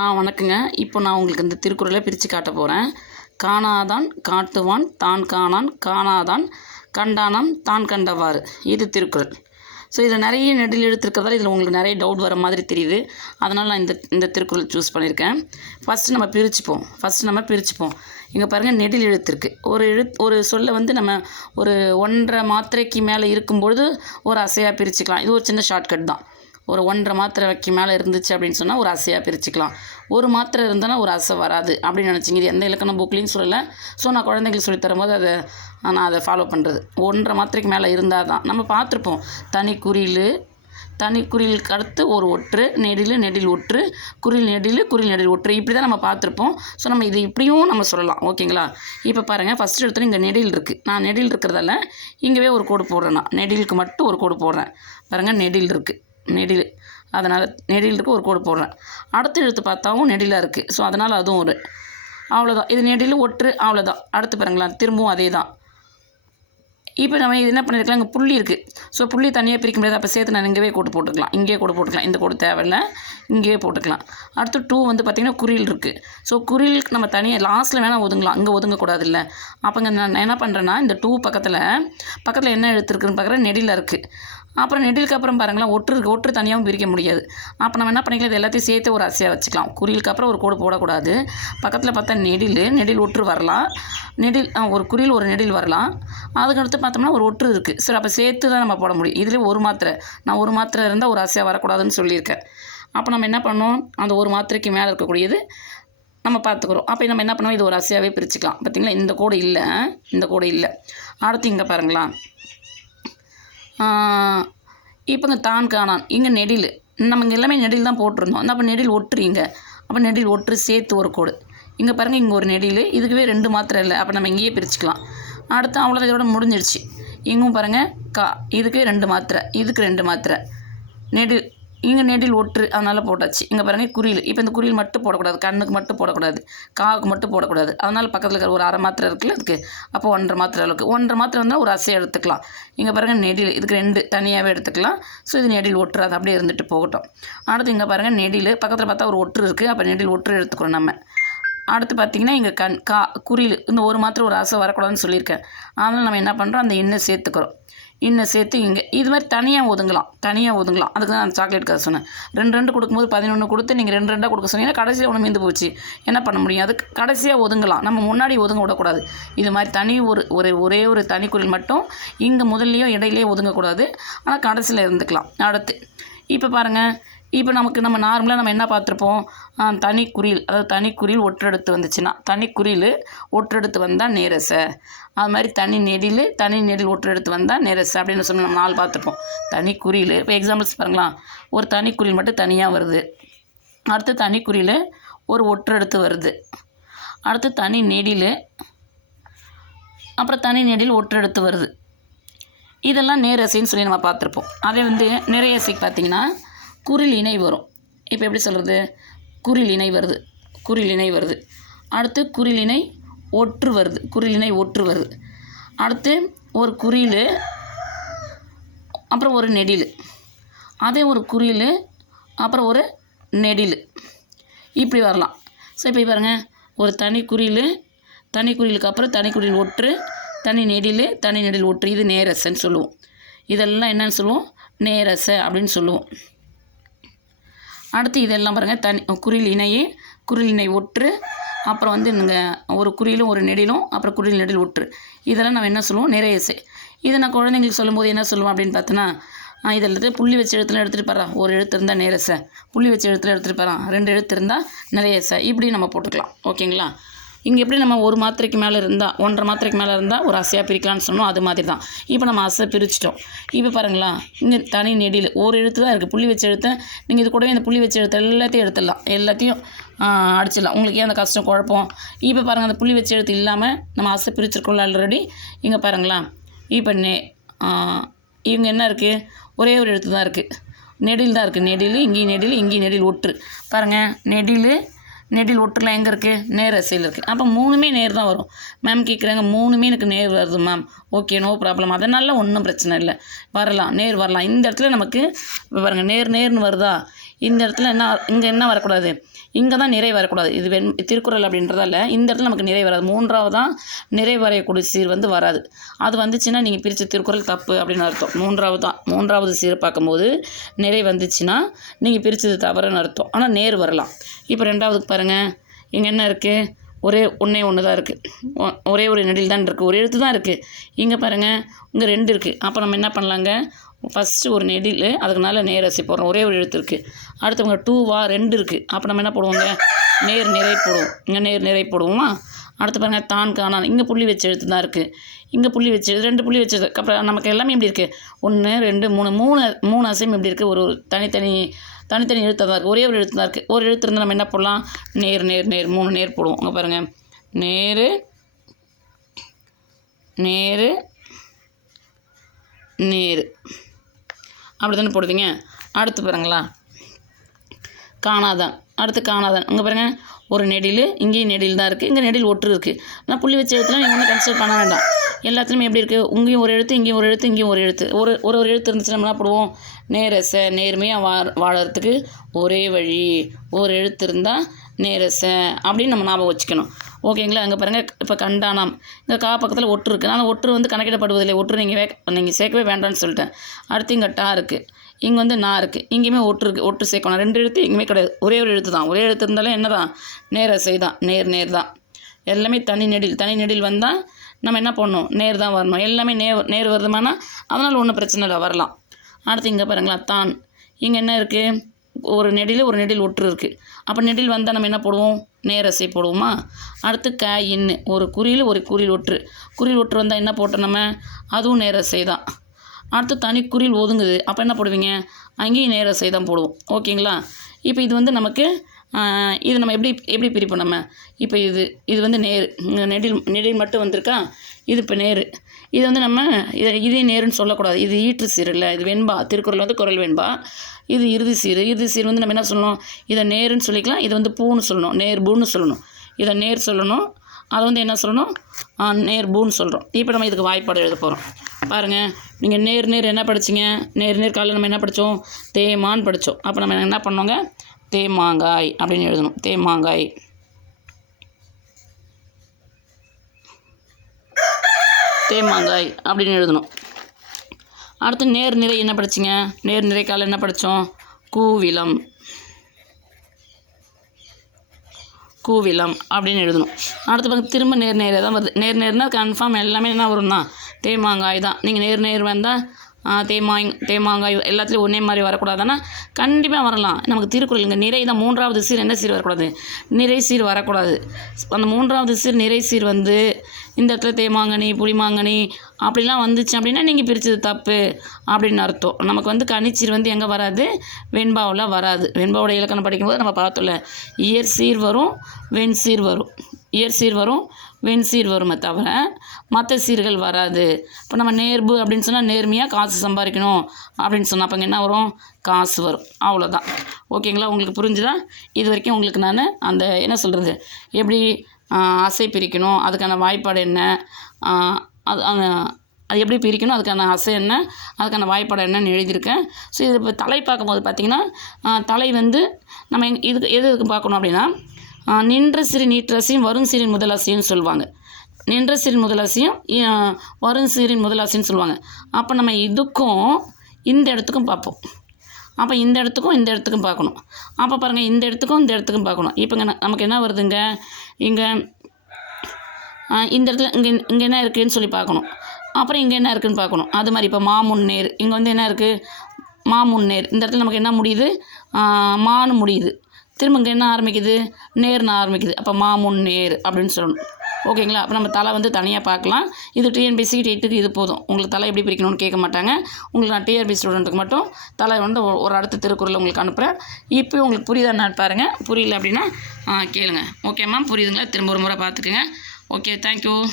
ஆ வணக்கங்க. இப்போ நான் உங்களுக்கு இந்த திருக்குறளை பிரித்து காட்ட போகிறேன் காணாதான் காட்டுவான் தான் காணான் காணாதான் கண்டானம் தான் கண்டவாறு. இது திருக்குறள். ஸோ இதில் நிறைய நெடில் எடுத்திருக்கிறதால இதில் உங்களுக்கு நிறைய டவுட் வர மாதிரி தெரியுது. அதனால் நான் இந்த இந்த திருக்குறள் சூஸ் பண்ணியிருக்கேன். ஃபஸ்ட்டு நம்ம பிரிச்சுப்போம். ஃபஸ்ட்டு நம்ம பிரிச்சுப்போம். இங்கே பாருங்கள் நெடில் எழுத்திருக்கு. ஒரு எழுத் ஒரு சொல்லை வந்து நம்ம ஒரு ஒன்றரை மாத்திரைக்கு மேலே இருக்கும்பொழுது ஒரு அசையாக பிரிச்சுக்கலாம். இது ஒரு சின்ன ஷார்ட்கட் தான். ஒரு ஒன்றரை மாத்திரை வைக்க மேலே இருந்துச்சு அப்படின்னு சொன்னால் ஒரு அசையாக பிரிச்சுக்கலாம். ஒரு மாத்திரை இருந்தனா ஒரு அசை வராது அப்படின்னு நினச்சிங்க. இது எந்த இலக்கண புக்லேயும் சொல்லலை. ஸோ நான் குழந்தைங்களுக்கு சொல்லித் தரும்போது அதை நான் அதை ஃபாலோ பண்ணுறது ஒன்றரை மாத்திரைக்கு மேலே இருந்தால் தான். நம்ம பார்த்துருப்போம். தனி குறியில் தனி குறிலுக்கு அடுத்து ஒரு ஒற்று நெடில் நெடில் ஒற்று குறில் நெடில் குறில் நெடில் ஒற்று. இப்படி தான் நம்ம பார்த்துருப்போம். ஸோ நம்ம இது இப்படியும் நம்ம சொல்லலாம். ஓகேங்களா? இப்போ பாருங்கள் ஃபஸ்ட்டு எடுத்து இங்கே நெடில் இருக்குது நான் நெடில் இருக்கிறதால இங்கேவே ஒரு கோடு போடுறேன் நான். நெடிலுக்கு மட்டும் ஒரு கோடு போடுறேன். பாருங்கள் நெடில் இருக்குது நெடில். அதனால் நெடில் ஒரு கோடு போடுறேன். அடுத்த எழுத்து பார்த்தாவும் நெடிலாக இருக்குது ஸோ அதனால் அதுவும் ஒரு. அவ்வளோதான் இது நெடில் ஒற்று அவ்வளோதான் அடுத்து பாருங்களேன் திரும்பவும் அதே தான் இப்போ நம்ம இது என்ன பண்ணியிருக்கலாம் இங்கே புள்ளி இருக்குது ஸோ புள்ளி தனியாக பிரிக்க முடியாது அப்போ சேர்த்து நான் இங்கேயே கோடு போட்டுக்கலாம். இங்கேயே கோடு போட்டுக்கலாம். இந்த கோடு தேவையில்லை. இங்கேயே போட்டுக்கலாம். அடுத்து டூ வந்து பார்த்திங்கன்னா குறியில் இருக்குது ஸோ குறிலுக்கு நம்ம தனியாக லாஸ்ட்டில் வேணால் ஒதுங்கலாம். இங்கே ஒதுங்கக்கூடாது இல்லை அப்போங்க நான் என்ன பண்ணுறேன்னா இந்த டூ பக்கத்தில் பக்கத்தில் என்ன எழுத்து இருக்குதுன்னு பார்க்குறேன் நெடியில் இருக்குது அப்புறம் நெடிலுக்கு அப்புறம் பாருங்களேன் ஒற்று ஒற்று தனியாகவும் பிரிக்க முடியாது. அப்போ நம்ம என்ன பண்ணிக்கலாம் இது எல்லாத்தையும் சேர்த்து ஒரு அசையாக வச்சுக்கலாம். குறியலுக்கு அப்புறம் ஒரு கோடு போடக்கூடாது. பக்கத்தில் பார்த்தா நெடில் நெடில் ஒற்று வரலாம். நெடில் ஆ, ஒரு குறியில் ஒரு நெடில் வரலாம். அதுக்கடுத்து பார்த்தோம்னா ஒரு ஒற்று இருக்குது சரி அப்போ சேர்த்து தான் நம்ம போட முடியும். இதில் ஒரு மாத்திரை. நான் ஒரு மாத்திரை இருந்தால் ஒரு அசையாக வரக்கூடாதுன்னு சொல்லியிருக்கேன். அப்போ நம்ம என்ன பண்ணோம் அந்த ஒரு மாத்திரைக்கு மேலே இருக்கக்கூடியது நம்ம பார்த்துக்குறோம். அப்போ நம்ம என்ன பண்ணுவோம் இது ஒரு அசையாகவே பிரிச்சுக்கலாம். பார்த்தீங்களா இந்த கோடு இல்லை இந்த கோடு இல்லை. அடுத்து இங்கே பாருங்களா இப்போங்க தான் காணான். இங்கே நெடில். நம்ம இங்கே எல்லாமே நெடில் தான் போட்டிருந்தோம். அப்போ நெடில் ஒட்டுறீங்க. அப்போ நெடில் ஒற்று சேர்த்து ஒரு கோடு. இங்கே பாருங்கள் இங்கே ஒரு நெடில். இதுக்குவே ரெண்டு மாத்திரை இல்லை. அப்போ நம்ம இங்கேயே பிரிச்சுக்கலாம். அடுத்து அவ்வளோ இதோட முடிஞ்சிடுச்சு இங்கும் பாருங்கள் கா. இதுக்கு ரெண்டு மாத்திரை. இதுக்கு ரெண்டு மாத்திரை. நெடில். இங்கே நெடில் ஒற்று அதனால் போட்டாச்சு. இங்கே பாருங்கள் குறியில். இப்போ இந்த குறியில் மட்டும் போடக்கூடாது. கண்ணுக்கு மட்டும் போடக்கூடாது. காவுக்கு மட்டும் போடக்கூடாது. அதனால் பக்கத்தில் இருக்கிற ஒரு அரை மாத்திரை இருக்குல்ல அதுக்கு. அப்போ ஒன்றரை மாத்திரை அளவுக்கு. ஒன்றரை மாத்திரை வந்தால் ஒரு அசை எடுத்துக்கலாம். இங்கே பாருங்கள் நெடில். இதுக்கு ரெண்டு தனியாகவே எடுத்துக்கலாம். ஸோ இது நெடில் ஒற்று. அது அப்படியே இருந்துட்டு போகட்டும். அடுத்து இங்கே பாருங்கள் நெடில். பக்கத்தில் பார்த்தா ஒரு ஒற்று இருக்குது அப்போ நெடில் ஒற்று எடுத்துக்கிறோம் நம்ம. அடுத்து பார்த்திங்கன்னா இங்கே கண் கா குறியில். இந்த ஒரு மாத்திரை ஒரு அசை வரக்கூடாதுன்னு சொல்லியிருக்கேன். அதனால் நம்ம என்ன பண்ணுறோம் அந்த எண்ணெய் சேர்த்துக்கிறோம். இன்னும் சேர்த்து இங்கே இது மாதிரி தனியாக ஒதுங்கலாம். தனியாக ஒதுங்கலாம். அதுக்கு தான் சாக்லேட் கதை சொன்னேன். ரெண்டு ரெண்டு கொடுக்கும்போது பதினொன்று கொடுத்து நீங்கள் ரெண்டு ரெண்டாக கொடுக்க சொன்னீங்கன்னா கடைசியில் ஒன்று மீந்து போச்சு. என்ன பண்ண முடியும்? அதுக்கு கடைசியாக ஒதுங்கலாம். நம்ம முன்னாடி ஒதுங்க விடக்கூடாது. இது மாதிரி தனி ஒரு ஒரு ஒரே ஒரு தனிக்குறில் மட்டும் இங்கே முதல்லையோ இடையிலையோ ஒதுங்கக்கூடாது. ஆனால் கடைசியில் இருந்துக்கலாம். அடுத்து இப்போ பாருங்கள் இப்போ நமக்கு நம்ம நார்மலாக நம்ம என்ன பார்த்துருப்போம்? தனி குறில் அதாவது தனி குறில் ஒற்றெடுத்து வந்துச்சுன்னா தனி குறில் ஒற்றெடுத்து வந்தால் நேரசை. அது மாதிரி தனி நெடில் தனி நெடில் ஒற்றெடுத்து வந்தால் நேரசை அப்படின்னு சொல்லி நம்ம நாலு பார்த்துருப்போம். தனி குறியில் இப்போ எக்ஸாம்பிள்ஸ் பாருங்களா ஒரு தனி குறில் மட்டும் தனியாக வருது. அடுத்து தனி குறியில் ஒரு ஒற்றெடுத்து வருது. அடுத்து தனி நெடில் அப்புறம் தனி நெடில் ஒற்றெடுத்து வருது. இதெல்லாம் நேரசைன்னு சொல்லி நம்ம பார்த்துருப்போம். அதே வந்து நிறையசைக்கு பார்த்தீங்கன்னா குரில் இணை வரும். இப்போ எப்படி சொல்கிறது குரில் இணை வருது. குரில் இணை வருது. அடுத்து குரில் இணை ஒற்று வருது. குரில் இணை ஒற்று வருது. அடுத்து ஒரு குறியில் அப்புறம் ஒரு நெடில். அதே ஒரு குறியில் அப்புறம் ஒரு நெடில். இப்படி வரலாம். ஸோ இப்போ பாருங்க. ஒரு தனி குறியில் தனி குறியிலுக்கு அப்புறம் தனி குறியில் ஒற்று தனி நெடில் தனி நெடில் ஒற்று. இது நேரசைன்னு சொல்லுவோம். இதெல்லாம் என்னன்னு சொல்லுவோம்? நேரசை அப்படின்னு சொல்லுவோம். அடுத்து இதெல்லாம் பாருங்கள் தனி குரில் இணையே குறில் இணை ஒற்று அப்புறம் வந்து நீங்கள் ஒரு குறியிலும் ஒரு நெடிலும் அப்புறம் குறில் நெடில் ஒற்று. இதெல்லாம் நம்ம என்ன சொல்லுவோம்? நிறையசை இதை நான் குழந்தைங்களுக்கு சொல்லும்போது என்ன சொல்லுவோம் அப்படின்னு பார்த்தோன்னா இதில் எடுத்து புள்ளி வச்ச எழுத்துல எடுத்துகிட்டு போகிறான் ஒரு எழுத்து இருந்தால் நேரசை புள்ளி வச்ச எழுத்துல எடுத்துகிட்டு போகிறான் ரெண்டு எழுத்து இருந்தால் நிறையசை இப்படி நம்ம போட்டுக்கலாம். ஓகேங்களா? இங்கே எப்படி நம்ம ஒரு மாத்திரைக்கு மேலே இருந்தால் ஒன்றரை மாத்திரைக்கு மேலே இருந்தால் ஒரு அசையாக பிரிக்கலாம்னு சொன்னோம் அது மாதிரி தான் இப்போ நம்ம அசை பிரிச்சிட்டோம். இப்போ பாருங்களா இங்கே தனி நெடியில் ஒரு எழுத்து தான் இருக்குது புள்ளி வச்ச எழுத்து நீங்கள் இது கூடவே இந்த புள்ளி வச்ச எழுத்து எல்லாத்தையும் எடுத்துடலாம். எல்லாத்தையும் அடிச்சிடலாம். உங்களுக்கு ஏன் அந்த கஷ்டம் குழப்பம். இப்போ பாருங்கள் அந்த புள்ளி வச்ச எழுத்து இல்லாமல் நம்ம அசை பிரிச்சிருக்கோம்ல ஆல்ரெடி இங்கே பாருங்களா இப்போ நே இவங்க என்ன இருக்குது ஒரே ஒரு எழுத்து தான் இருக்குது நெடில் தான் இருக்குது நெடில் இங்கேயும் நெடில் இங்கேயும் நெடில் ஒற்று. பாருங்கள் நெடில் நெடில் ஒட்டுலாம் எங்கே இருக்குது நேர் அசையில் இருக்குது அப்போ மூணுமே நேர் தான் வரும். மேம் கேட்குறாங்க மூணுமே எனக்கு நேர் வருது மேம் ஓகே நோ ப்ராப்ளம் அதனால ஒன்றும் பிரச்சனை இல்லை. வரலாம் நேர் வரலாம். இந்த இடத்துல நமக்கு பாருங்கள் நேர் நேர்னு வருதா? இந்த இடத்துல என்ன இங்கே என்ன வரக்கூடாது? இங்கே தான் நிறை வரக்கூடாது. இது வெண் திருக்குறள் அப்படின்றதால இந்த இடத்துல நமக்கு நிறை வராது. மூன்றாவது தான் நிறை வரையக்கூடிய சீர் வந்து வராது. அது வந்துச்சுன்னா நீங்கள் பிரித்த திருக்குறள் தப்பு அப்படின்னு அர்த்தம். மூன்றாவது தான் மூன்றாவது சீர் பார்க்கும்போது நிறை வந்துச்சுன்னா நீங்கள் பிரித்தது தவறுன்னு அர்த்தம். ஆனால் நேர் வரலாம். இப்போ ரெண்டாவதுக்கு பாருங்கள் இங்கே என்ன இருக்குது ஒரே ஒன்றே ஒன்று தான் இருக்குது ஒரே ஒரு நெடில் தான் இருக்குது ஒரு எழுத்து தான் இருக்குது இங்கே பாருங்கள் இங்கே ரெண்டு இருக்குது அப்போ நம்ம என்ன பண்ணலாங்க? ஃபஸ்ட்டு ஒரு நெடில் அதுக்கு மேலே நேரசி போடுறோம். ஒரே ஒரு எழுத்து இருக்குது அடுத்தவங்க டூவா ரெண்டு இருக்குது அப்போ நம்ம என்ன போடுவோங்க? நேர் நிறை போடுவோம். இங்கே நேர் நிறை போடுவோமா? அடுத்து பாருங்கள் தான் காணான். இங்கே புள்ளி வச்ச எழுத்து தான் இருக்குது இங்கே புள்ளி வச்சு ரெண்டு புள்ளி வச்சது. அப்புறம் நமக்கு எல்லாமே எப்படி இருக்குது ஒன்று ரெண்டு மூணு. மூணு மூணு அசையும் எப்படி இருக்குது ஒரு ஒரு தனித்தனி தனித்தனி எழுத்து தான் இருக்குது ஒரே ஒரு எழுத்து தான் இருக்குது ஒரு எழுத்து இருந்தால் நம்ம என்ன போடலாம்? நேர் நேர் நேர். மூணு நேர் போடுவோம். அங்கே பாருங்கள் நேர் நேர் நேர். அப்படி தானே போடுவீங்க? அடுத்து பாருங்களா. காணாதான் அடுத்து காணாதான் அங்கே பாருங்கள் ஒரு நெடில் இங்கேயும் நெடில் தான் இருக்குது இங்கே நெடில் ஒற்று இருக்குது ஆனால் புள்ளி வச்ச எழுத்துலாம் நீங்கள் ஒன்றும் கன்சிடர் பண்ண வேண்டாம். எல்லாத்துலேயுமே எப்படி இருக்குது இங்கேயும் ஒரு எழுத்து இங்கேயும் ஒரு எழுத்து இங்கேயும் ஒரு எழுத்து. ஒரு ஒரு ஒரு எழுத்து இருந்துச்சு நம்ம என்ன போடுவோம்? நேரச நேர்மையாக வா வாழறதுக்கு ஒரே வழி. ஒரு எழுத்து இருந்தால் நேரச அப்படின்னு நம்ம ஞாபகம் வச்சுக்கணும். ஓகேங்களா? அங்கே பாருங்கள் இப்போ கண்டானாம். இந்த கா பக்கத்தில் ஒட்டு இருக்குது ஆனால் ஒட்டு வந்து கணக்கிடப்படுவதில்லை. ஒட்டு நீங்கள் வே நீங்கள் சேர்க்கவே வேண்டாம்னு சொல்லிட்டேன். அடுத்து இங்கே டா இருக்குது இங்கே வந்து நான் இருக்குது இங்கேயுமே ஒட்டு இருக்குது ஒட்டு சேர்க்கணும். ரெண்டு எழுத்து எங்கேயுமே கிடையாது. ஒரே ஒரு எழுத்து தான். ஒரே எழுத்து இருந்தாலும் என்ன தான் நேரசை தான். நேர் நேர் தான். எல்லாமே தனி நெடில். தனி நெடில் வந்தால் நம்ம என்ன பண்ணணும்? நேர் தான் வரணும். எல்லாமே நேர் நேர் வருதுமானா அதனால் ஒன்றும் பிரச்சனை இல்லை. வரலாம். அடுத்து இங்கே பாருங்களா. தான். இங்கே என்ன இருக்குது ஒரு நெடில் ஒரு நெடில் ஒற்று இருக்குது அப்போ நெடில் வந்தால் நம்ம என்ன போடுவோம்? நேரசை போடுவோமா? அடுத்து க இன்னு. ஒரு குறியில் ஒரு குறில் ஒற்று. குறில் ஒற்று வந்தால் என்ன போட்டோம் நம்ம? அதுவும் நேரசை தான். அடுத்து தனி குறில் ஒதுங்குது. அப்போ என்ன போடுவீங்க? அங்கேயும் நேர தான் போடுவோம். ஓகேங்களா? இப்போ இது வந்து நமக்கு இது நம்ம எப்படி எப்படி பிரிப்போம் நம்ம? இப்போ இது இது வந்து நேர். நெடில் நெடில் மட்டும் வந்திருக்கா? இது இப்போ நேர். இது வந்து நம்ம இதை இதே நேருன்னு சொல்லக்கூடாது. இது ஈற்று சீர் இல்லை இது வெண்பா. திருக்குறள் வந்து குரல் வெண்பா. இது இறுதி சீர். இறுதி சீர் வந்து நம்ம என்ன சொல்லணும்? இதை நேருன்னு சொல்லிக்கலாம். இது வந்து பூன்னு சொல்லணும். நேர் பூன்னு சொல்லணும். இதை நேர் சொல்லணும். அதை வந்து என்ன சொல்லணும்? ஆ, நேர் பூன்னு சொல்கிறோம் இப்போ நம்ம இதுக்கு வாய்ப்பாடு எழுத போகிறோம் பாருங்கள் நீங்கள் நேர் நேர் என்ன படிச்சீங்க? நேர் நேர் காலையில் நம்ம என்ன படித்தோம் தேமான்னு படித்தோம் அப்போ நம்ம என்ன பண்ணோங்க? தேமாங்காய் அப்படின்னு எழுதணும். தேமாங்காய் தேமாங்காய் அப்படின்னு எழுதணும். அடுத்து நேர் நிறை என்ன படிச்சிங்க? நேர் நிறை காலையில் என்ன படித்தோம் கூவிலம் கூவிலம் அப்படின்னு எழுதணும். அடுத்து பார்த்து திரும்ப நேர் நேராக தான் வருது. நேர் நேர்னால் கன்ஃபார்ம் எல்லாமே என்ன வரும்னா தேமாங்காய் தான். நீங்கள் நேர் நேர் வந்தால் தேமாய் தேமாங்காய் எல்லாத்துலேயும் ஒன்றே மாதிரி வரக்கூடாதுன்னா கண்டிப்பாக வரலாம். நமக்கு திருக்குறள் இங்கே நிறை தான். மூன்றாவது சீர் என்ன சீர் வரக்கூடாது? நிறை சீர் வரக்கூடாது. அந்த மூன்றாவது சீர் நிறை சீர் வந்து இந்த இடத்துல தேமாங்கனி புளிமாங்கனி அப்படிலாம் வந்துச்சு அப்படின்னா நீங்கள் பிரித்தது தப்பு அப்படின்னு அர்த்தம். நமக்கு வந்து கனிச்சீர் வந்து எங்கே வராது? வெண்பாவில் வராது. வெண்பாவோட இலக்கணம் படிக்கும்போது நம்ம பார்த்தோம்ல இயற் சீர் வரும் வெண் சீர் வரும். இயற் சீர் வரும் வெண் சீர் வருமே தவிர மற்ற சீர்கள் வராது. இப்போ நம்ம நேர்பு அப்படின்னு சொன்னால் நேர்மையாக காசு சம்பாதிக்கணும் அப்படின்னு சொன்னால் அப்போ என்ன வரும்? காசு வரும். அவ்வளோதான் ஓகேங்களா? உங்களுக்கு புரிஞ்சுதா? இது வரைக்கும் உங்களுக்கு நான் அந்த என்ன சொல்கிறது எப்படி அசை பிரிக்கணும். அதுக்கான வாய்ப்பாடு என்ன? அது அது எப்படி பிரிக்கணும்? அதுக்கான அசை என்ன? அதுக்கான வாய்ப்பாடு என்னன்னு எழுதியிருக்கேன். ஸோ இது இப்போ தலை பார்க்கும்போது பார்த்திங்கன்னா தலை வந்து நம்ம எங் இதுக்கு எது எதுக்கு பார்க்கணும் அப்படின்னா நின்ற சிறு நீற்றரசியும் வரும் சிறின் முதலாசின்னு சொல்லுவாங்க. நின்ற சிறின் முதலாசியும் வரும் சிறின் முதலாசின்னு சொல்லுவாங்க. அப்போ நம்ம இதுக்கும் இந்த இடத்துக்கும் பார்ப்போம். அப்போ இந்த இடத்துக்கும் இந்த இடத்துக்கும் பார்க்கணும். அப்போ பாருங்கள் இந்த இடத்துக்கும் இந்த இடத்துக்கும் பார்க்கணும். இப்போங்க நமக்கு என்ன வருதுங்க? இங்கே இந்த இடத்துல இங்கே இங்கே என்ன இருக்குதுன்னு சொல்லி பார்க்கணும். அப்புறம் இங்கே என்ன இருக்குதுன்னு பார்க்கணும். அது மாதிரி இப்போ மாமுன்னேர் இங்கே வந்து என்ன இருக்குது மாமுன்னேர் இந்த இடத்துல நமக்கு என்ன முடியுது? மானு மான்னு முடியுது. திரும்ப இங்கே என்ன ஆரம்பிக்குது? நேர்னு ஆரம்பிக்குது. அப்போ மாமுன்னேர் அப்படின்னு சொல்லணும். ஓகேங்களா? அப்போ நம்ம தலை வந்து தனியாக பார்க்கலாம். இது டிஎன்பிசி எயிட்டுக்கு இது போதும். உங்களுக்கு தலை எப்படி பிரிக்கணும்னு கேட்க மாட்டாங்க. உங்களுக்கு நான் டிஆர்பி ஸ்டூடெண்ட்டுக்கு மட்டும் தலை வந்து ஒரு- அடுத்த திருக்குறள் உங்களுக்கு அனுப்புகிறேன் இப்போ உங்களுக்கு புரியுதான்னு பாருங்கள் புரியல அப்படின்னா கேளுங்க. ஓகே மேம் புரியுதுங்களா? திரும்ப ஒரு முறை பார்த்துக்குங்க. Okay thank you